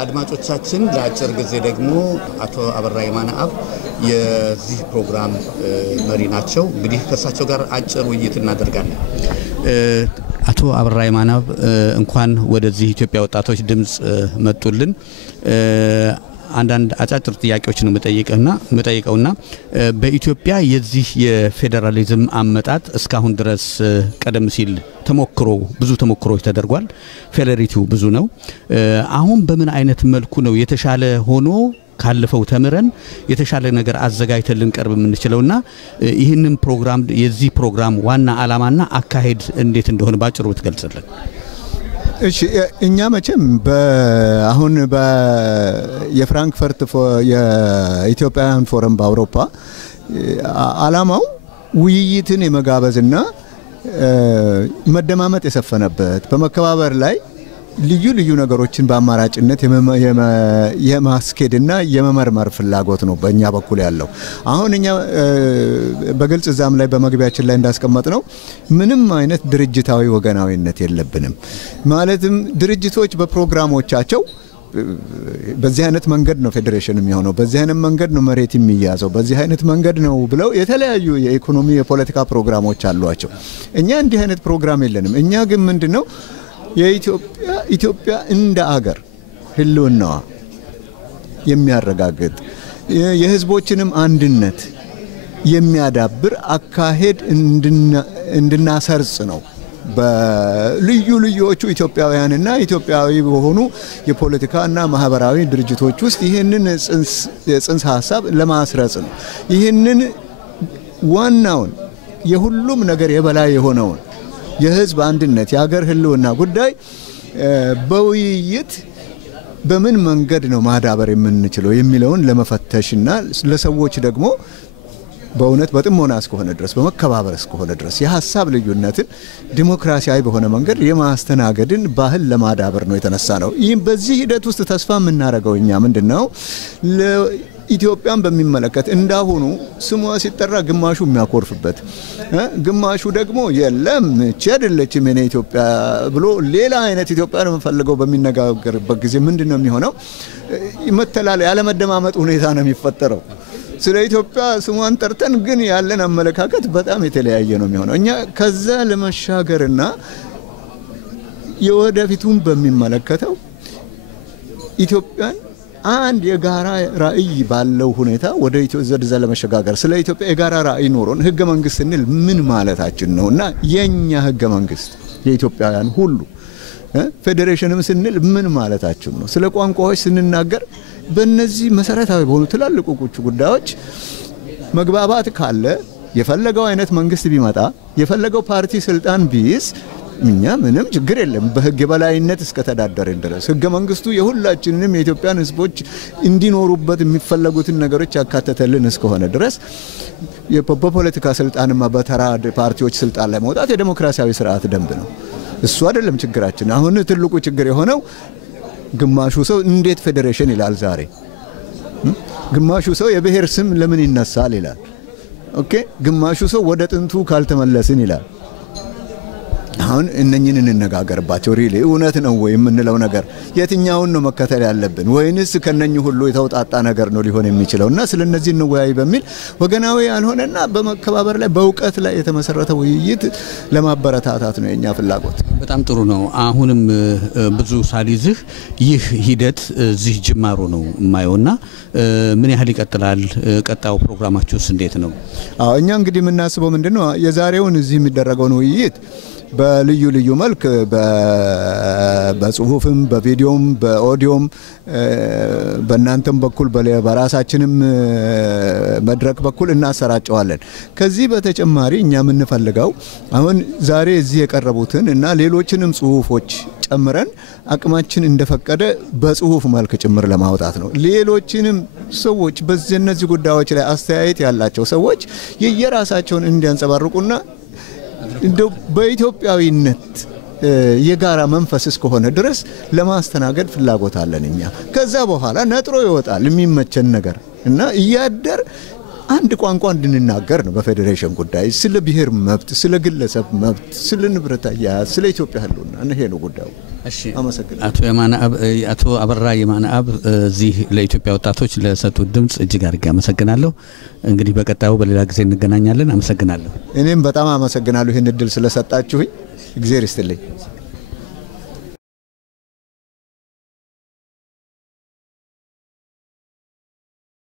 አድማጮቻችን ለአጭር ጊዜ ደግሞ አቶ አበራ የማነአብ የዚህ ፕሮግራም መሪ ናቸው። እንግዲህ ከሳቸው ጋር አጭር ውይይት እናደርጋለን። አቶ አበራ የማነአብ እንኳን ወደዚህ ኢትዮጵያ ወጣቶች ድምጽ መጡልን። አንዳንድ አጫጭር ጥያቄዎችን መጠየቀውና በኢትዮጵያ የዚህ የፌደራሊዝም አመጣጥ እስካሁን ድረስ ቀደም ሲል ብዙ ተሞክሮች ተደርጓል። ፌዴሬቲው ብዙ ነው። አሁን በምን አይነት መልኩ ነው የተሻለ ሆኖ ካለፈው ተምረን የተሻለ ነገር አዘጋጅተን ልንቀርብ የምንችለውና ይህንን ፕሮግራም የዚህ ፕሮግራም ዋና ዓላማና አካሄድ እንዴት እንደሆነ ባጭሩ ብትገልጽልን? እሺ እኛ መቼም አሁን የፍራንክፈርት የኢትዮጵያን ፎረም በአውሮፓ ዓላማው ውይይትን የመጋበዝና መደማመጥ የሰፈነበት በመከባበር ላይ ልዩ ነገሮችን በአማራጭነት የማስኬድና የመመርመር ፍላጎት ነው በእኛ በኩል ያለው። አሁን እኛ በግልጽ ዛም ላይ በመግቢያችን ላይ እንዳስቀመጥ ነው ምንም አይነት ድርጅታዊ ወገናዊነት የለብንም። ማለትም ድርጅቶች በፕሮግራሞቻቸው በዚህ አይነት መንገድ ነው ፌዴሬሽን የሚሆነው፣ በዚህ አይነት መንገድ ነው መሬት የሚያዘው፣ በዚህ አይነት መንገድ ነው ብለው የተለያዩ የኢኮኖሚ የፖለቲካ ፕሮግራሞች አሏቸው። እኛ እንዲህ አይነት ፕሮግራም የለንም። እኛ ግን ምንድነው ኢትዮጵያ እንደ አገር ህልውናዋ የሚያረጋግጥ የህዝቦችንም አንድነት የሚያዳብር አካሄድ እንድናሰርጽ ነው። በልዩዎቹ ኢትዮጵያውያንና ኢትዮጵያዊ በሆኑ የፖለቲካና ማህበራዊ ድርጅቶች ውስጥ ይሄንን ጽንሰ ሐሳብ ለማስረጽ ነው። ይሄንን ዋናውን የሁሉም ነገር የበላይ የሆነውን የህዝብ አንድነት የሀገር ህልውና ጉዳይ በውይይት በምን መንገድ ነው ማዳበር የምንችለው የሚለውን ለመፈተሽና ለሰዎች ደግሞ በእውነት በጥሞና እስከሆነ ድረስ በመከባበር እስከሆነ ድረስ የሐሳብ ልዩነትን ዲሞክራሲያዊ በሆነ መንገድ የማስተናገድን ባህል ለማዳበር ነው የተነሳ ነው። ይህም በዚህ ሂደት ውስጥ ተስፋ የምናደርገው እኛ ምንድነው ኢትዮጵያን በሚመለከት እንዳሁኑ ስሟ ሲጠራ ግማሹ የሚያኮርፍበት ግማሹ ደግሞ የለም እቺ አይደለችም የኔ ኢትዮጵያ ብሎ ሌላ አይነት ኢትዮጵያ ነው የምፈልገው በሚነጋገርበት ጊዜ ምንድነው የሚሆነው? መተላለያ ያለመደማመጥ ሁኔታ ነው የሚፈጠረው። ስለ ኢትዮጵያ ስሟን ጠርተን ግን ያለን አመለካከት በጣም የተለያየ ነው የሚሆነው። እኛ ከዛ ለመሻገርና የወደፊቱን በሚመለከተው ኢትዮጵያን አንድ የጋራ ራዕይ ባለው ሁኔታ ወደ ኢትዮጵያ ለመሸጋገር ስለ ኢትዮጵያ የጋራ ራዕይ ኖሮን ህገ መንግስት ስንል ምን ማለታችን ነውና የኛ ህገ መንግስት የኢትዮጵያውያን ሁሉ ፌዴሬሽንም ስንል ምን ማለታችን ነው? ስለ ቋንቋዎች ስንናገር በእነዚህ መሰረታዊ በሆኑ ትላልቅ ጉዳዮች መግባባት ካለ የፈለገው አይነት መንግስት ቢመጣ የፈለገው ፓርቲ ስልጣን ቢይዝ እኛ ምንም ችግር የለም። በህግ የበላይነት እስከተዳደረን ድረስ ህገ መንግስቱ የሁላችንንም የኢትዮጵያን ህዝቦች እንዲኖሩበት የሚፈለጉትን ነገሮች ያካተተልን እስከሆነ ድረስ በፖለቲካ ስልጣንማ በተራ ፓርቲዎች ስልጣን ላይ መውጣት የዲሞክራሲያዊ ስርዓት ደንብ ነው። እሱ አይደለም ችግራችን። አሁን ትልቁ ችግር የሆነው ግማሹ ሰው እንዴት ፌዴሬሽን ይላል ዛሬ፣ ግማሹ ሰው የብሔር ስም ለምን ይነሳል ይላል። ኦኬ ግማሹ ሰው ወደ ጥንቱ ካልተመለስን ይላል። አሁን እነኝን እንነጋገርባቸው ሪሊ እውነት ነው ወይ የምንለው ነገር የትኛውን ነው መከተል ያለብን ወይንስ ከነኝ ሁሉ የተውጣጣ ነገር ነው ሊሆን የሚችለውና ስለነዚህ እንወያይ በሚል ወገናዊ ያልሆነና በመከባበር ላይ በእውቀት ላይ የተመሰረተ ውይይት ለማበረታታት ነው የኛ ፍላጎት። በጣም ጥሩ ነው። አሁንም ብዙ ሳሊዝህ ይህ ሂደት እዚህ ጅማሮ ነው ማየውና ምን ያህል ይቀጥላል? ቀጣው ፕሮግራማችሁስ እንዴት ነው? እኛ እንግዲህ የምናስበው ምንድነው የዛሬውን እዚህ የሚደረገው ውይይት በልዩ መልክ በጽሁፍም በቪዲዮም በኦዲዮም በእናንተም በኩል በራሳችንም መድረክ በኩል እናሰራጨዋለን። ከዚህ በተጨማሪ እኛ የምንፈልገው አሁን ዛሬ እዚህ የቀረቡትን እና ሌሎችንም ጽሁፎች ጨምረን አቅማችን እንደፈቀደ በጽሁፍ መልክ ጭምር ለማውጣት ነው። ሌሎችንም ሰዎች በእነዚህ ጉዳዮች ላይ አስተያየት ያላቸው ሰዎች የየራሳቸውን እንዲያንጸባርቁና እንደው በኢትዮጵያዊነት የጋራ መንፈስ እስከሆነ ድረስ ለማስተናገድ ፍላጎት አለን እኛ። ከዛ በኋላ ነጥሮ ይወጣል የሚመቸን ነገር እና እያደር አንድ ቋንቋ እንድንናገር ነው በፌዴሬሽን ጉዳይ ስለ ብሔር መብት ስለ ግለሰብ መብት ስለ ንብረት አያያዝ ስለ ኢትዮጵያ ህልውና ይሄ ነው ጉዳዩ እሺ አመሰግናለሁ አቶ አበራ የማነ አብ እዚህ ለኢትዮጵያ ወጣቶች ለሰጡት ድምጽ እጅግ አድርጌ አመሰግናለሁ እንግዲህ በቀጣዩ በሌላ ጊዜ እንገናኛለን አመሰግናለሁ እኔም በጣም አመሰግናለሁ ይሄን እድል ስለሰጣችሁኝ እግዚአብሔር ይስጥልኝ